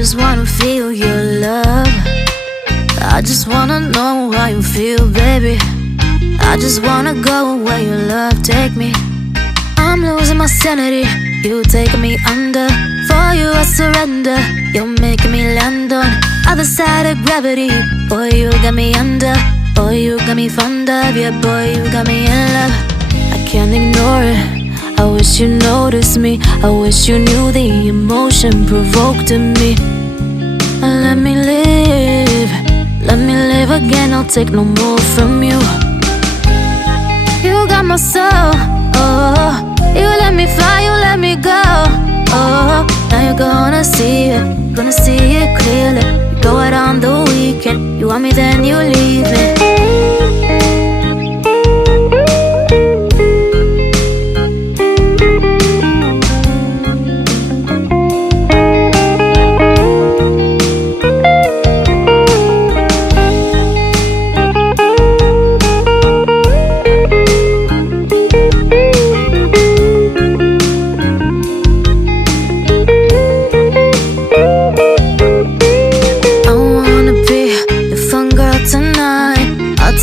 just wanna feel your love. I just wanna know how you feel, baby. I just wanna go where your love take me. I'm losing my sanity, you taking me under. For you I surrender, you're making me land on other side of gravity. Boy, you got me under. Boy, you got me fond of. Yeah, boy, you got me in love. I can't ignore it. I wish you noticed me. I wish you knew the emotion provoked in me. Let me live. Let me live again. I'll take no more from you. You got my soul. Oh, you let me fly. You let me go. Oh, now you're gonna see it. Gonna see it clearly. You go out on the weekend. You want me, then you leave me.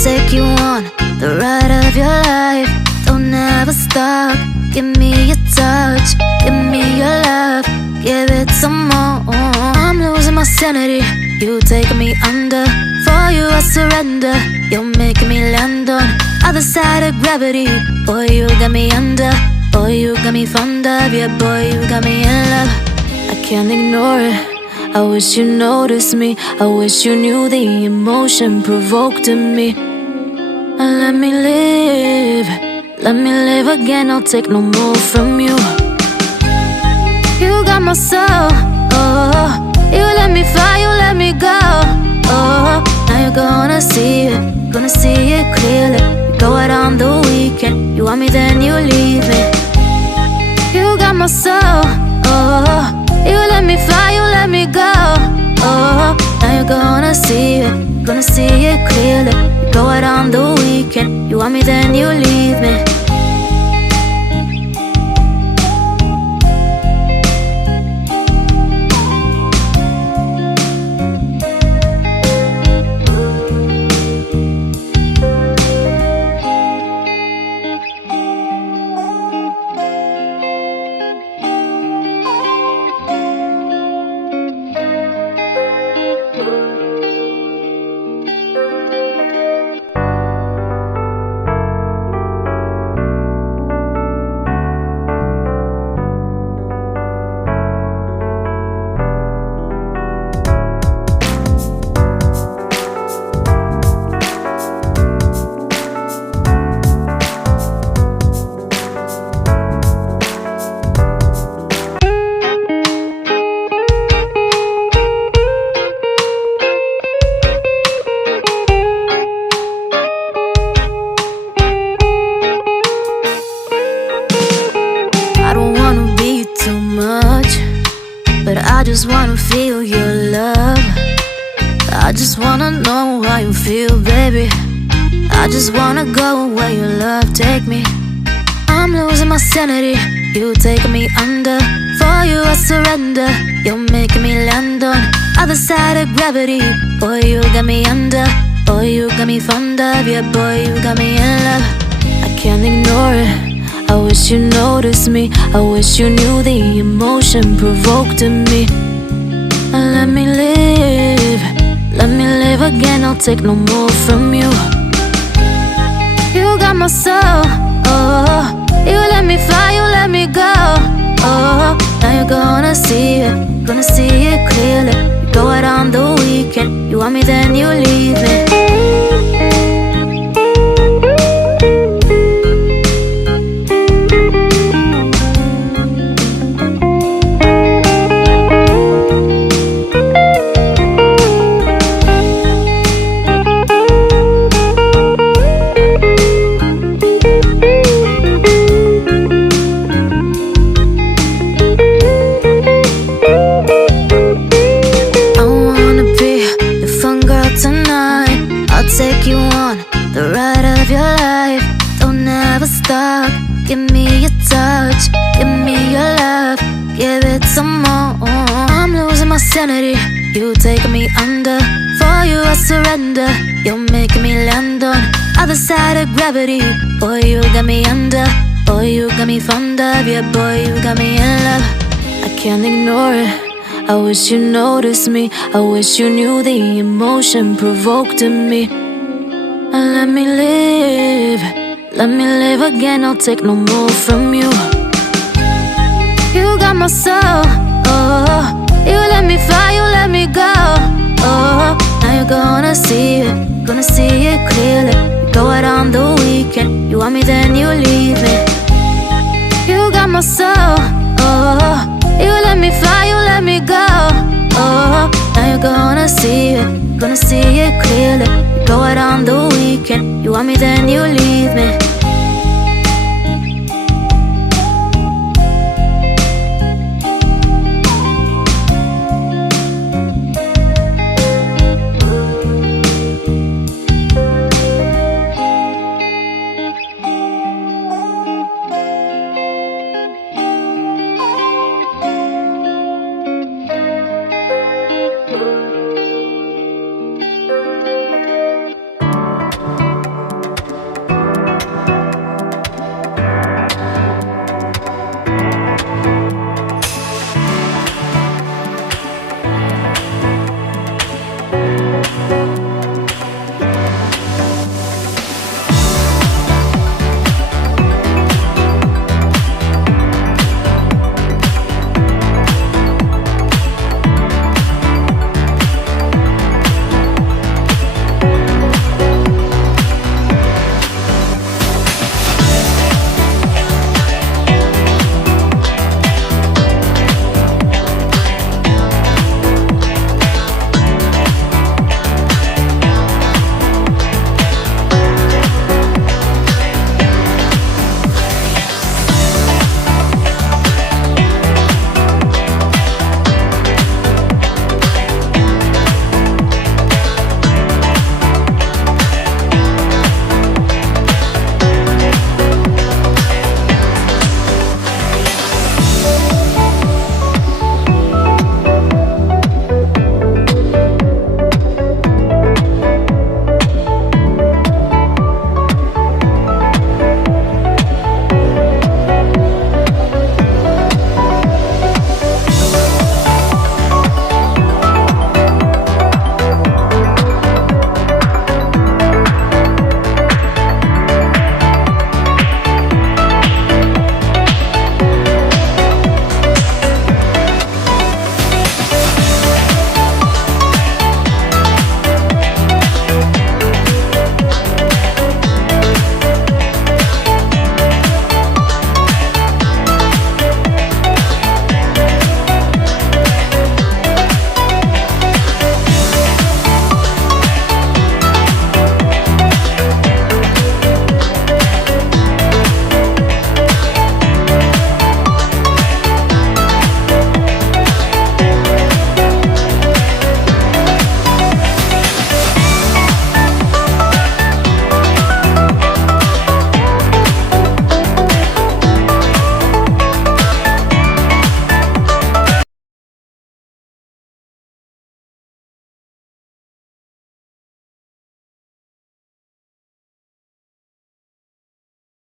Take you on the ride of your life. Don't ever stop. Give me your touch, give me your love, give it some more. I'm losing my sanity, you taking me under. For you I surrender, you're making me land on other side of gravity. Boy, you got me under. Boy, you got me fond of. Yeah, boy, you got me in love. I can't ignore it. I wish you noticed me. I wish you knew the emotion provoked in me. Let me live. Let me live again. I'll take no more from you. You got my soul. Oh, you let me fly. You let me go. Oh, now you're gonna see it. Gonna see it clearly. You go out on the weekend. You want me, then you leave me. You got my soul. Oh, you let me fly, you let me go. Oh, now you're gonna see it. Gonna see it clearly. You go out on the weekend. You want me, then you leave me. But I just wanna feel your love. I just wanna know how you feel, baby. I just wanna go where your love take me. I'm losing my sanity, you taking me under. For you I surrender, you're making me land on other side of gravity. Boy, you got me under. Boy, you got me fond of. Yeah, boy, you got me in love. I can't ignore it. I wish you noticed me. I wish you knew the emotion provoked in me. Let me live. Let me live again. I'll take no more from you. You got my soul. Oh, you let me fly. You let me go. Oh, now you're gonna see it. Gonna see it clearly. You go out on the weekend. You want me, then you leave me. Take you on the ride of your life. Don't ever stop. Give me your touch, give me your love, give it some more. I'm losing my insanity. You take me under. For you I surrender. You're making me land on other side of gravity. Boy, you got me under. Boy, you got me fond of. Yeah, boy, you got me in love. I can't ignore it. I wish you noticed me. I wish you knew the emotion provoked in me. Let me live. Let me live again. I'll take no more from you. You got my soul. Oh, you let me fly. You let me go. Oh, now you're gonna see it. Gonna see it clearly. You go out on the weekend. You want me, then you leave me. You got my soul. Oh, you let me fly, you let me go. Oh, now you're gonna see it clearly. You go out on the weekend. You want me, then you leave.